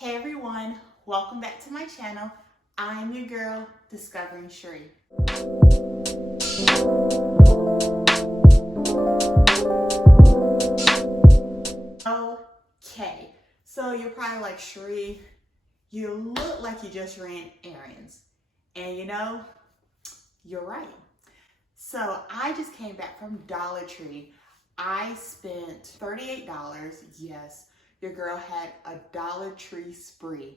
Hey everyone, welcome back to my channel. I'm your girl, Discovering Shari. Okay, so you're probably like, Shari, you look like you just ran errands. And you know, you're right. So I just came back from Dollar Tree. I spent $38. Yes, your girl had a Dollar Tree spree.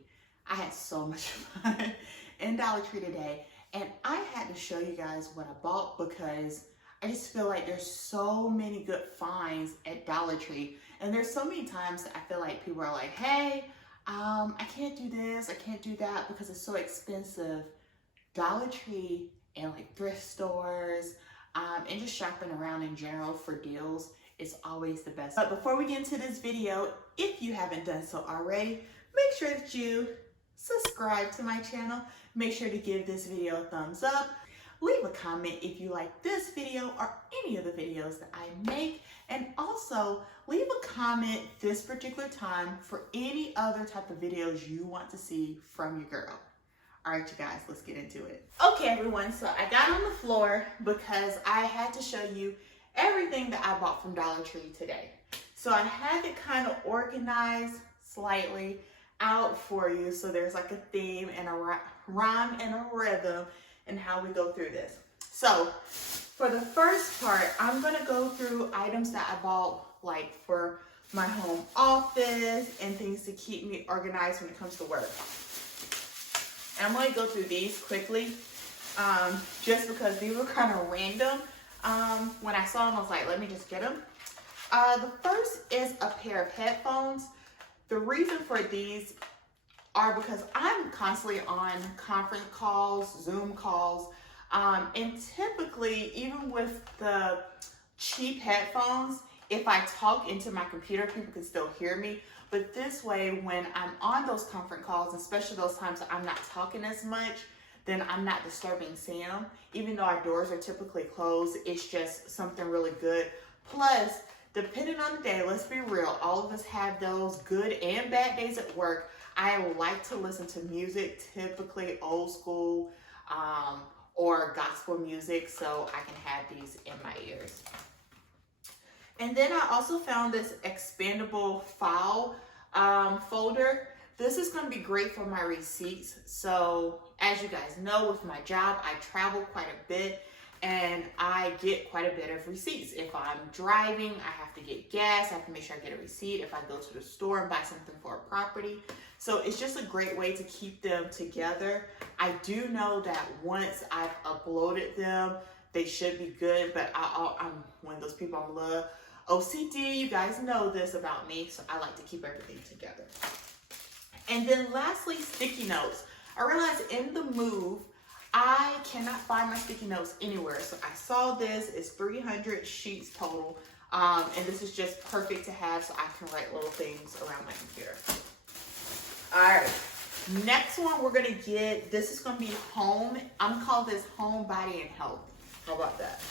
I had so much fun in Dollar Tree today. And I had to show you guys what I bought because I just feel like there's so many good finds at Dollar Tree. And there's so many times that I feel like people are like, hey, I can't do this, I can't do that because it's so expensive. Dollar Tree and like thrift stores and just shopping around in general for deals is always the best. But before we get into this video, if you haven't done so already, make sure that you subscribe to my channel. Make sure to give this video a thumbs up. Leave a comment if you like this video or any of the videos that I make. And also leave a comment this particular time for any other type of videos you want to see from your girl. All right, you guys, let's get into it. Okay, everyone, so I got on the floor because I had to show you everything that I bought from Dollar Tree today. So I had it kind of organized slightly out for you. So there's like a theme and a rhyme and a rhythm and how we go through this. So for the first part, I'm gonna go through items that I bought like for my home office and things to keep me organized when it comes to work. And I'm going to go through these quickly, just because these were kind of random. When I saw them, I was like, let me just get them. The first is a pair of headphones. The reason for these are because I'm constantly on conference calls, Zoom calls, and typically, even with the cheap headphones, if I talk into my computer, people can still hear me. But this way, when I'm on those conference calls, especially those times that I'm not talking as much, then I'm not disturbing Sam. Even though our doors are typically closed, it's just something really good. Plus, depending on the day, let's be real, all of us have those good and bad days at work. I like to listen to music, typically old school or gospel music, so I can have these in my ears. And then I also found this expandable file folder. This is going to be great for my receipts. So as you guys know, with my job, I travel quite a bit and I get quite a bit of receipts. If I'm driving, I have to get gas. I have to make sure I get a receipt if I go to the store and buy something for a property. So it's just a great way to keep them together. I do know that once I've uploaded them, they should be good, but I'm one of those people I'm love OCD, you guys know this about me, so I like to keep everything together. And then lastly, sticky notes. I realized in the move, I cannot find my sticky notes anywhere. So I saw this, it's 300 sheets total. And this is just perfect to have so I can write little things around my computer. All right, next one we're gonna get, this is gonna be home. I'm gonna call this home, body, and health. How about that?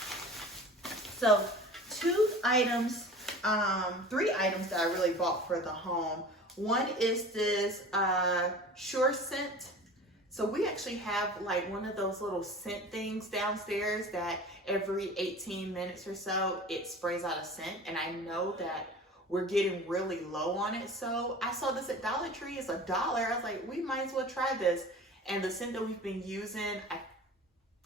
So, three items that I really bought for the home. One is this Sure scent. So we actually have like one of those little scent things downstairs that every 18 minutes or so, it sprays out a scent. And I know that we're getting really low on it. So I saw this at Dollar Tree, it's $1. I was like, we might as well try this. And the scent that we've been using, I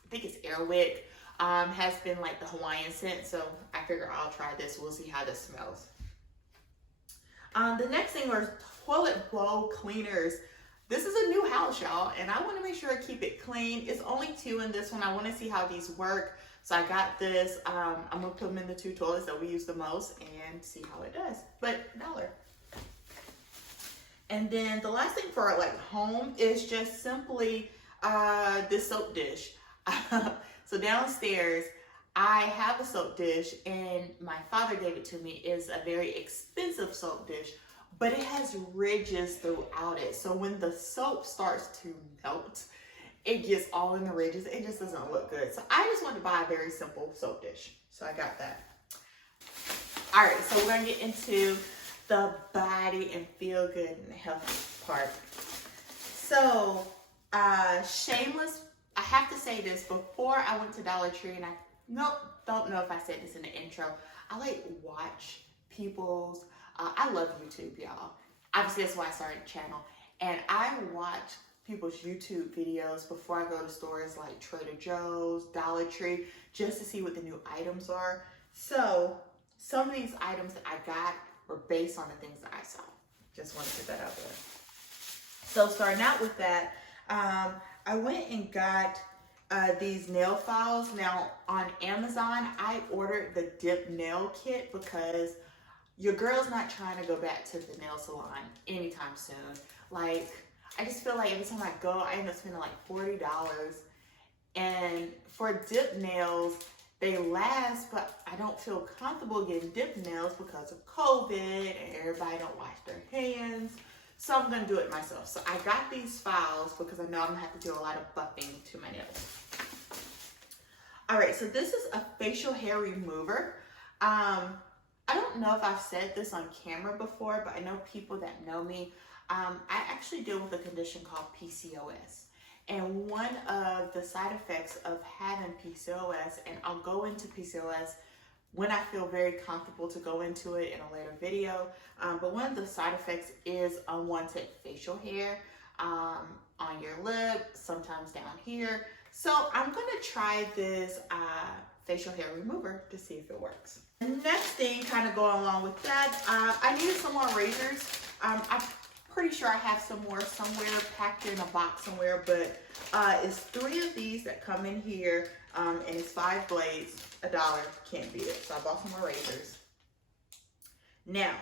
think it's Airwick, has been like the Hawaiian scent, so I figure I'll try this. We'll see how this smells. The next thing are toilet bowl cleaners. This is a new house, y'all, and I want to make sure I keep it clean. It's only 2 in this one. I want to see how these work, so I got this. I'm gonna put them in the 2 toilets that we use the most and see how it does. But $1. And then the last thing for like home is just simply this soap dish. So downstairs, I have a soap dish, and my father gave it to me. It's a very expensive soap dish, but it has ridges throughout it. So when the soap starts to melt, it gets all in the ridges. It just doesn't look good. So I just wanted to buy a very simple soap dish. So I got that. All right, so we're gonna get into the body and feel good and healthy part. So, shameless, I have to say this, before I went to Dollar Tree, and don't know if I said this in the intro, I like watch people's, I love YouTube, y'all. Obviously, that's why I started the channel. And I watch people's YouTube videos before I go to stores like Trader Joe's, Dollar Tree, just to see what the new items are. So, some of these items that I got were based on the things that I saw. Just want to put that out there. So starting out with that, I went and got these nail files. Now on Amazon, I ordered the dip nail kit because your girl's not trying to go back to the nail salon anytime soon. Like, I just feel like every time I go, I end up spending like $40. And for dip nails, they last, but I don't feel comfortable getting dip nails because of COVID and everybody don't wash their hands. So I'm gonna do it myself. So I got these files because I know I'm gonna have to do a lot of buffing to my nails. All right, so this is a facial hair remover. I don't know if I've said this on camera before, but I know people that know me. I actually deal with a condition called PCOS. And one of the side effects of having PCOS, and I'll go into PCOS when I feel very comfortable to go into it in a later video, but one of the side effects is unwanted facial hair on your lip, sometimes down here. So I'm gonna try this facial hair remover to see if it works. The next thing, kind of going along with that, I needed some more razors. I'm pretty sure I have some more somewhere packed in a box somewhere, but it's 3 of these that come in here, and it's 5 blades, $1, can't beat it. So I bought some more razors. Now,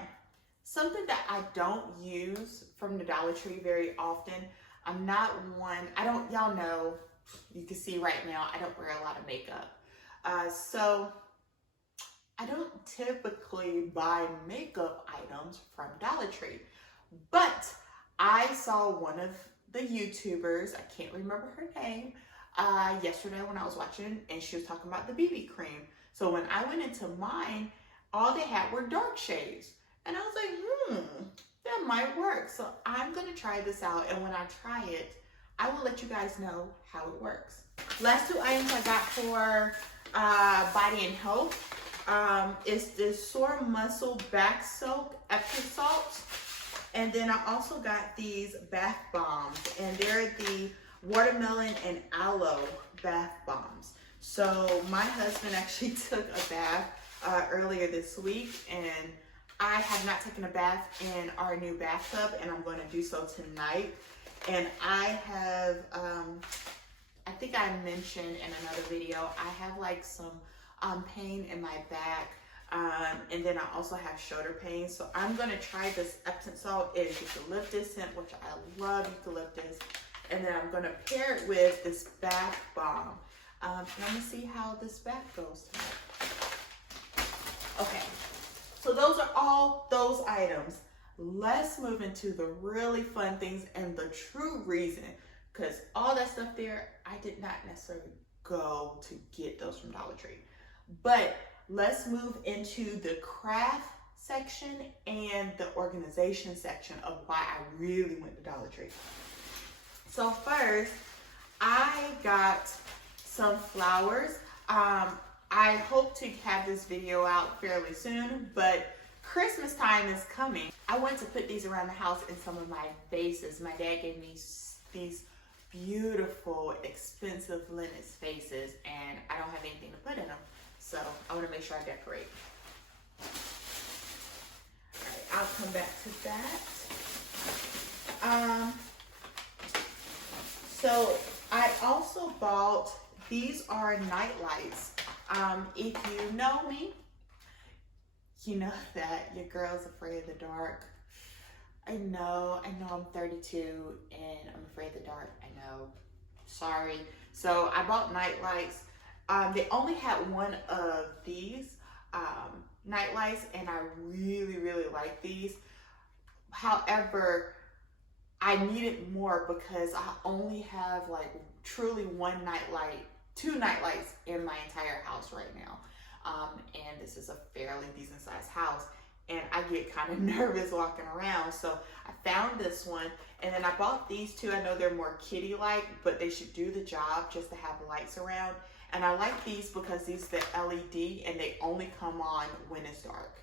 something that I don't use from the Dollar Tree very often, I'm not one, y'all know, you can see right now, I don't wear a lot of makeup. So I don't typically buy makeup items from Dollar Tree. But I saw one of the YouTubers, I can't remember her name, yesterday when I was watching, and she was talking about the BB cream. So when I went into mine, all they had were dark shades. And I was like, that might work. So I'm going to try this out, and when I try it, I will let you guys know how it works. Last 2 items I got for Body and Health is this Sore Muscle Back Soak Extra Salt. And then I also got these bath bombs, and they're the watermelon and aloe bath bombs. So my husband actually took a bath earlier this week, and I have not taken a bath in our new bathtub, and I'm going to do so tonight. And I have, I think I mentioned in another video, I have like some pain in my back. And then I also have shoulder pain. So I'm going to try this Epsom salt. It is eucalyptus scent, which I love eucalyptus. And then I'm going to pair it with this bath bomb. Let me see how this bath goes tonight. Okay, so those are all those items. Let's move into the really fun things and the true reason, because all that stuff there, I did not necessarily go to get those from Dollar Tree. But let's move into the craft section and the organization section of why I really went to Dollar Tree. So first, I got some flowers. I hope to have this video out fairly soon, but Christmas time is coming. I want to put these around the house in some of my vases. My dad gave me these beautiful, expensive linen vases, and I don't have anything to put in them. So I want to make sure I decorate. All right, I'll come back to that. So I also bought, these are night lights. If you know me, you know that your girl's afraid of the dark. I know I'm 32 and I'm afraid of the dark. I know, sorry. So I bought night lights. They only had one of these night lights, and I really, really like these. However, I needed more because I only have like truly one night light, 2 night lights in my entire house right now. And this is a fairly decent sized house. and I get kind of nervous walking around. So I found this one, and then I bought these two. I know they're more kitty-like, but they should do the job just to have lights around. And I like these because these are the LED and they only come on when it's dark.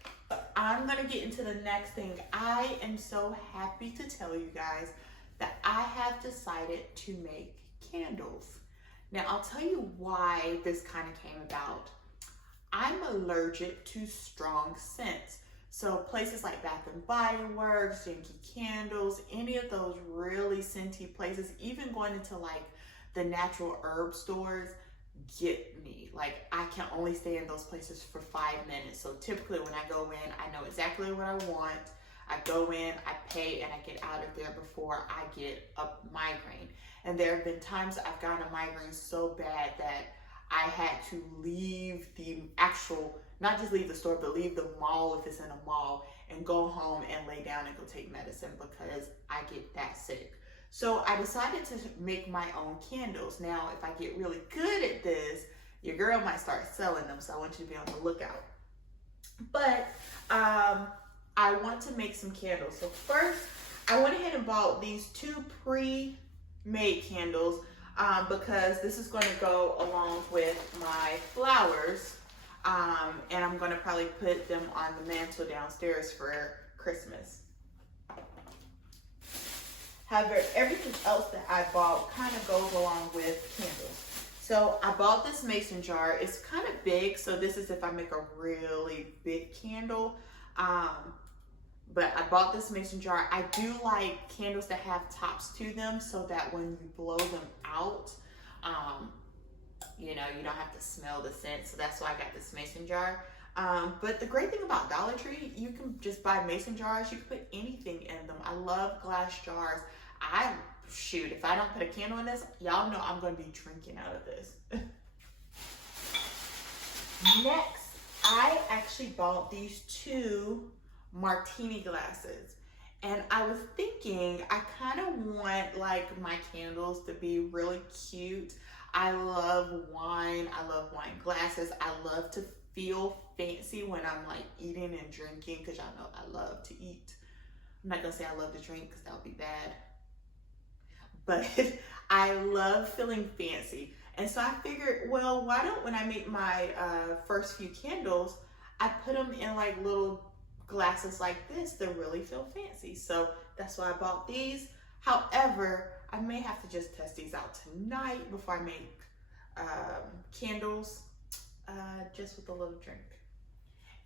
I'm gonna get into the next thing. I am so happy to tell you guys that I have decided to make candles. Now I'll tell you why this kind of came about. I'm allergic to strong scents. So places like Bath and Body Works, Yankee Candles, any of those really scenty places, even going into like the natural herb stores, get me. Like, I can only stay in those places for 5 minutes. So typically when I go in, I know exactly what I want. I go in, I pay, and I get out of there before I get a migraine. And there have been times I've gotten a migraine so bad that I had to leave the actual, not just leave the store, but leave the mall if it's in a mall, and go home and lay down and go take medicine because I get that sick. So I decided to make my own candles. Now, if I get really good at this, your girl might start selling them, so I want you to be on the lookout. But I want to make some candles. So first, I went ahead and bought these 2 pre-made candles because this is going to go along with my flowers. And I'm going to probably put them on the mantle downstairs for Christmas. However, everything else that I bought kind of goes along with candles. So I bought this mason jar. It's kind of big, so this is if I make a really big candle. But I bought this mason jar. I do like candles that have tops to them so that when you blow them out, you know, you don't have to smell the scent. So that's why I got this mason jar. But the great thing about Dollar Tree, you can just buy mason jars. You can put anything in them. I love glass jars. Shoot, if I don't put a candle in this, y'all know I'm going to be drinking out of this. Next, I actually bought these 2 martini glasses. And I was thinking, I kind of want like my candles to be really cute. I love wine. I love wine glasses. I love to feel fancy when I'm like eating and drinking, because y'all know I love to eat. I'm not gonna say I love to drink because that would be bad, but I love feeling fancy. And so I figured, well, why don't, when I make my first few candles, I put them in like little glasses like this to really feel fancy. So that's why I bought these. However, I may have to just test these out tonight before I make candles, just with a little drink.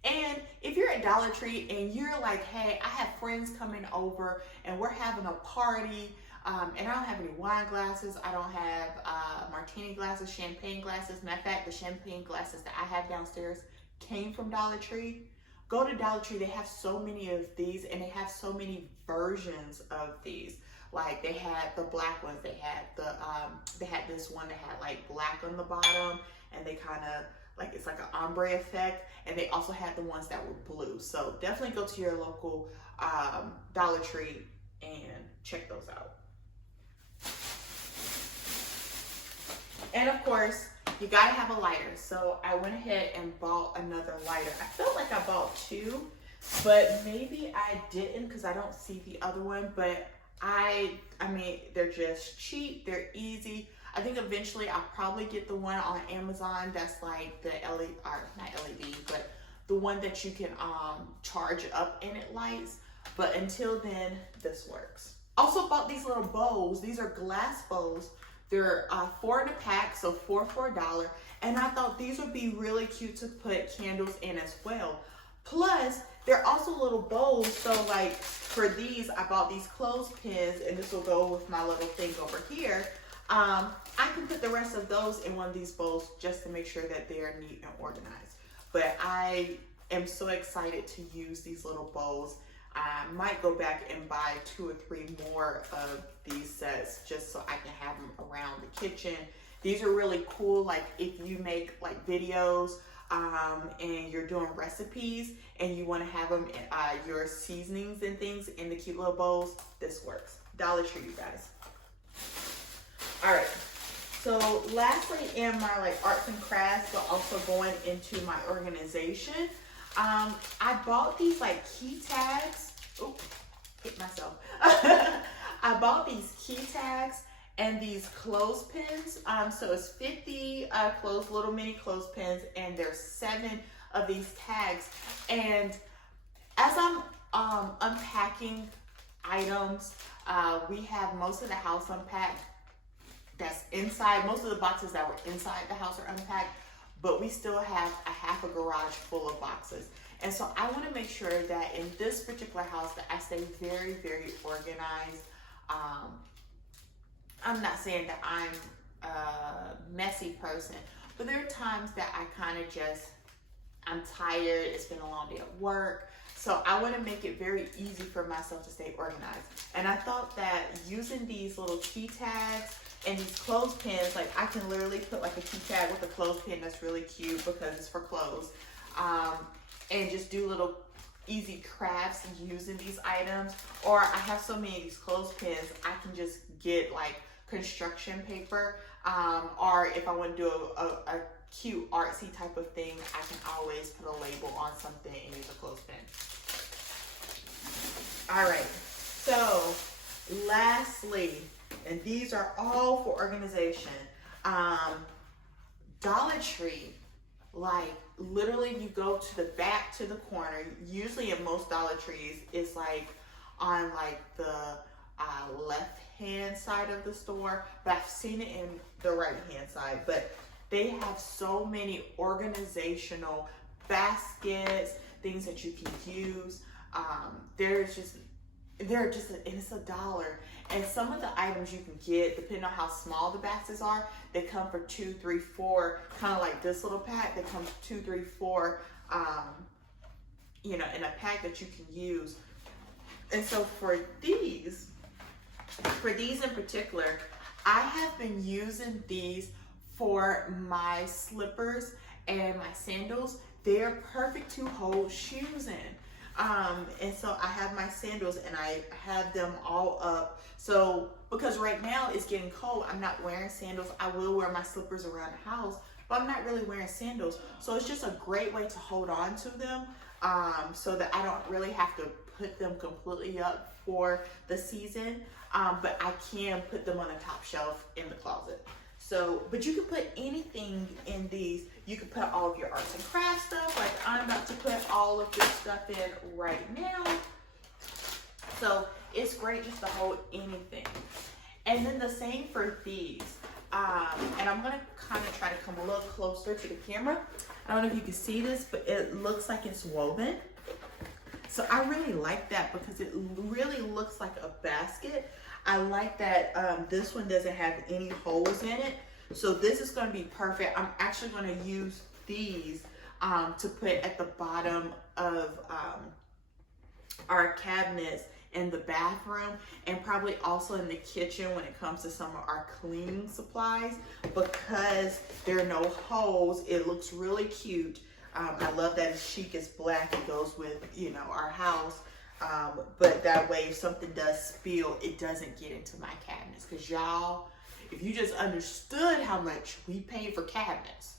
And if you're at Dollar Tree and you're like, hey, I have friends coming over and we're having a party, and I don't have any wine glasses, I don't have martini glasses, champagne glasses. Matter of fact, the champagne glasses that I have downstairs came from Dollar Tree. Go to Dollar Tree, they have so many of these, and they have so many versions of these. Like they had the black ones, they had this one that had like black on the bottom, and they kind of like, it's like an ombre effect, and they also had the ones that were blue. So definitely go to your local Dollar Tree and check those out. And of course, you gotta have a lighter. So I went ahead and bought another lighter. I felt like I bought 2, but maybe I didn't because I don't see the other one. But I mean, they're just cheap, they're easy. I think eventually I'll probably get the one on Amazon that's like the LED, or not LED, but the one that you can charge up and it lights. But until then, this works. Also bought these little bowls. These are glass bowls. They're 4 in a pack, so 4 for $1. And I thought these would be really cute to put candles in as well. Plus, they're also little bowls. So like for these, I bought these clothespins, and this will go with my little thing over here. I can put the rest of those in one of these bowls just to make sure that they are neat and organized. But I am so excited to use these little bowls. I might go back and buy 2 or 3 more of these sets just so I can have them around the kitchen. These are really cool, like if you make like videos and you're doing recipes and you want to have them, your seasonings and things in the cute little bowls, this works. Dollar Tree, you guys. All right, so lastly in my like arts and crafts, but also going into my organization, I bought these like key tags. Oh, hit myself. I bought these key tags and these clothespins. So it's 50 little mini clothespins, and there's 7 of these tags. And as I'm unpacking items, we have most of the house unpacked. That's inside. Most of the boxes that were inside the house are unpacked, but we still have a half a garage full of boxes. And so I want to make sure that in this particular house that I stay very, very organized. I'm not saying that I'm a messy person, but there are times that I kind of I'm tired. It's been a long day at work. So I want to make it very easy for myself to stay organized. And I thought that using these little key tags and these clothespins, like I can literally put like a key tag with a clothespin that's really cute because it's for clothes. And just do little easy crafts using these items. Or I have so many of these clothespins, I can just get like construction paper. Or if I want to do a cute artsy type of thing, I can always put a label on something and use a clothespin. All right, so lastly, and these are all for organization, Dollar Tree, like literally you go to the back to the corner. Usually in most Dollar Trees, it's like on like the left hand side of the store, but I've seen it in the right hand side. But they have so many organizational baskets, things that you can use. And it's $1. And some of the items you can get, depending on how small the baskets are, they come for 2, 3, 4, kind of like this little pack. They come 2, 3, 4, in a pack that you can use. And so for these in particular, I have been using these for my slippers and my sandals. They're perfect to hold shoes in. And so I have my sandals and I have them all up. So because right now it's getting cold, I'm not wearing sandals. I will wear my slippers around the house, but I'm not really wearing sandals. So it's just a great way to hold on to them, so that I don't really have to put them completely up for the season. But I can put them on the top shelf in the closet. So, but you can put anything in these. You can put all of your arts and crafts stuff, like I'm about to put all of this stuff in right now. So it's great just to hold anything. And then the same for these. And I'm gonna kind of try to come a little closer to the camera. I don't know if you can see this, but it looks like it's woven. So I really like that because it really looks like a basket. I like that this one doesn't have any holes in it. So this is going to be perfect. I'm actually going to use these to put at the bottom of our cabinets in the bathroom, and probably also in the kitchen when it comes to some of our cleaning supplies. Because there are no holes, it looks really cute. I love that it's chic, it's black, it goes with, our house. But that way, if something does spill, it doesn't get into my cabinets. Because y'all, if you just understood how much we pay for cabinets,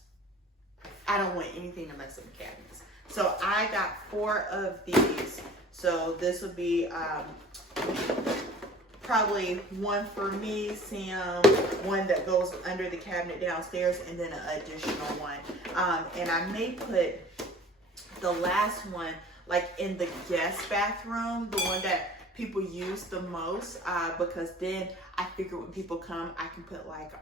I don't want anything to mess up the cabinets. So I got 4 of these. So this would be probably one for me, Sam, one that goes under the cabinet downstairs, and then an additional one. And I may put the last one like in the guest bathroom, the one that people use the most, because then I figure when people come, I can put like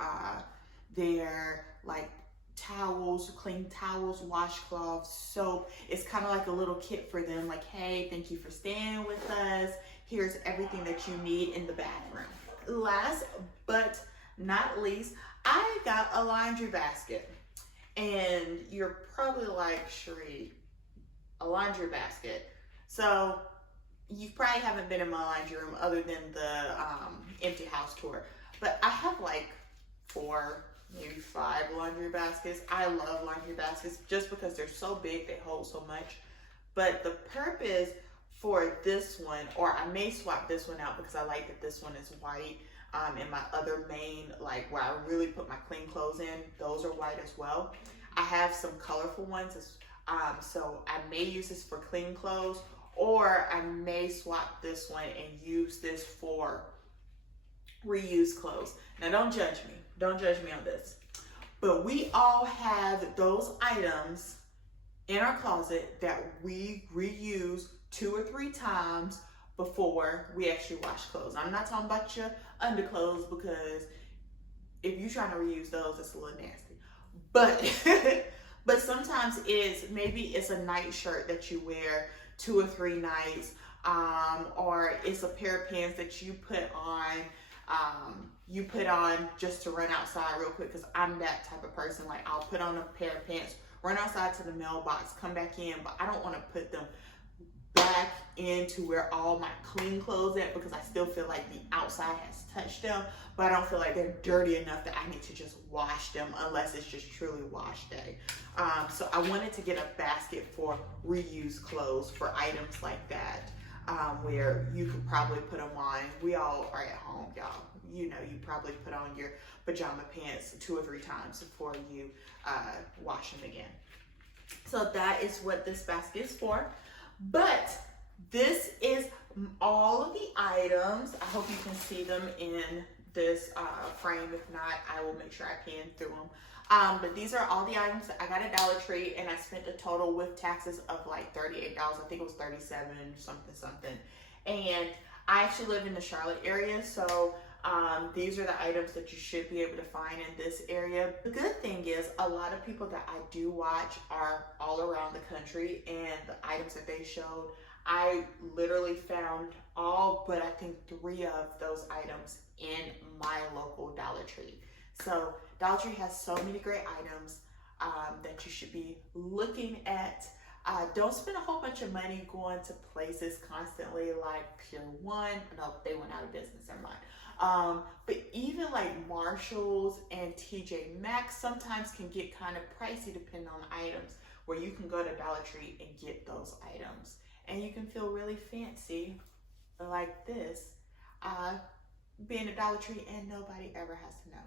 their like towels, clean towels, washcloths, soap. It's kind of like a little kit for them, like, hey, thank you for staying with us. Here's everything that you need in the bathroom. Last but not least, I got a laundry basket. And you're probably like, Shari, a laundry basket. So you probably haven't been in my laundry room other than the empty house tour. But I have like 4, maybe 5 laundry baskets. I love laundry baskets just because they're so big, they hold so much. But the purpose for this one, or I may swap this one out because I like that this one is white. And my other main, like where I really put my clean clothes in, those are white as well. I have some colorful ones. So I may use this for clean clothes, or I may swap this one and use this for reuse clothes. Now don't judge me. Don't judge me on this. But we all have those items in our closet that we reuse 2 or 3 times before we actually wash clothes. I'm not talking about your underclothes, because if you're trying to reuse those, it's a little nasty. But but sometimes maybe it's a night shirt that you wear 2 or 3 nights, or it's a pair of pants that you put on just to run outside real quick, because I'm that type of person. Like, I'll put on a pair of pants, run outside to the mailbox, come back in, but I don't want to put them back into where all my clean clothes at, because I still feel like the outside has touched them, but I don't feel like they're dirty enough that I need to just wash them unless it's just truly wash day. So I wanted to get a basket for reuse clothes, for items like that, where you could probably put them on. We all are at home, y'all. You know, you probably put on your pajama pants 2 or 3 times before you wash them again. So that is what this basket is for. But this is all of the items. I hope you can see them in this frame. If not, I will make sure I pan through them. But these are all the items that I got at Dollar Tree, and I spent a total with taxes of like $38. I think it was $37 something. And I actually live in the Charlotte area, so these are the items that you should be able to find in this area. The good thing is, a lot of people that I do watch are all around the country, and the items that they showed, I literally found all but I think 3 of those items in my local Dollar Tree. So Dollar Tree has so many great items that you should be looking at. Don't spend a whole bunch of money going to places constantly like Pier 1. No, they went out of business, never mind. But even like Marshalls and TJ Maxx sometimes can get kind of pricey depending on the items, where you can go to Dollar Tree and get those items. And you can feel really fancy like this, being a Dollar Tree, and nobody ever has to know.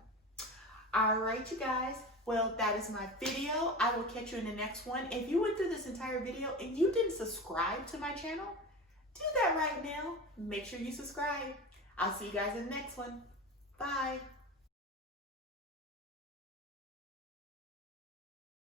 All right, you guys. Well, that is my video. I will catch you in the next one. If you went through this entire video and you didn't subscribe to my channel, do that right now. Make sure you subscribe. I'll see you guys in the next one. Bye.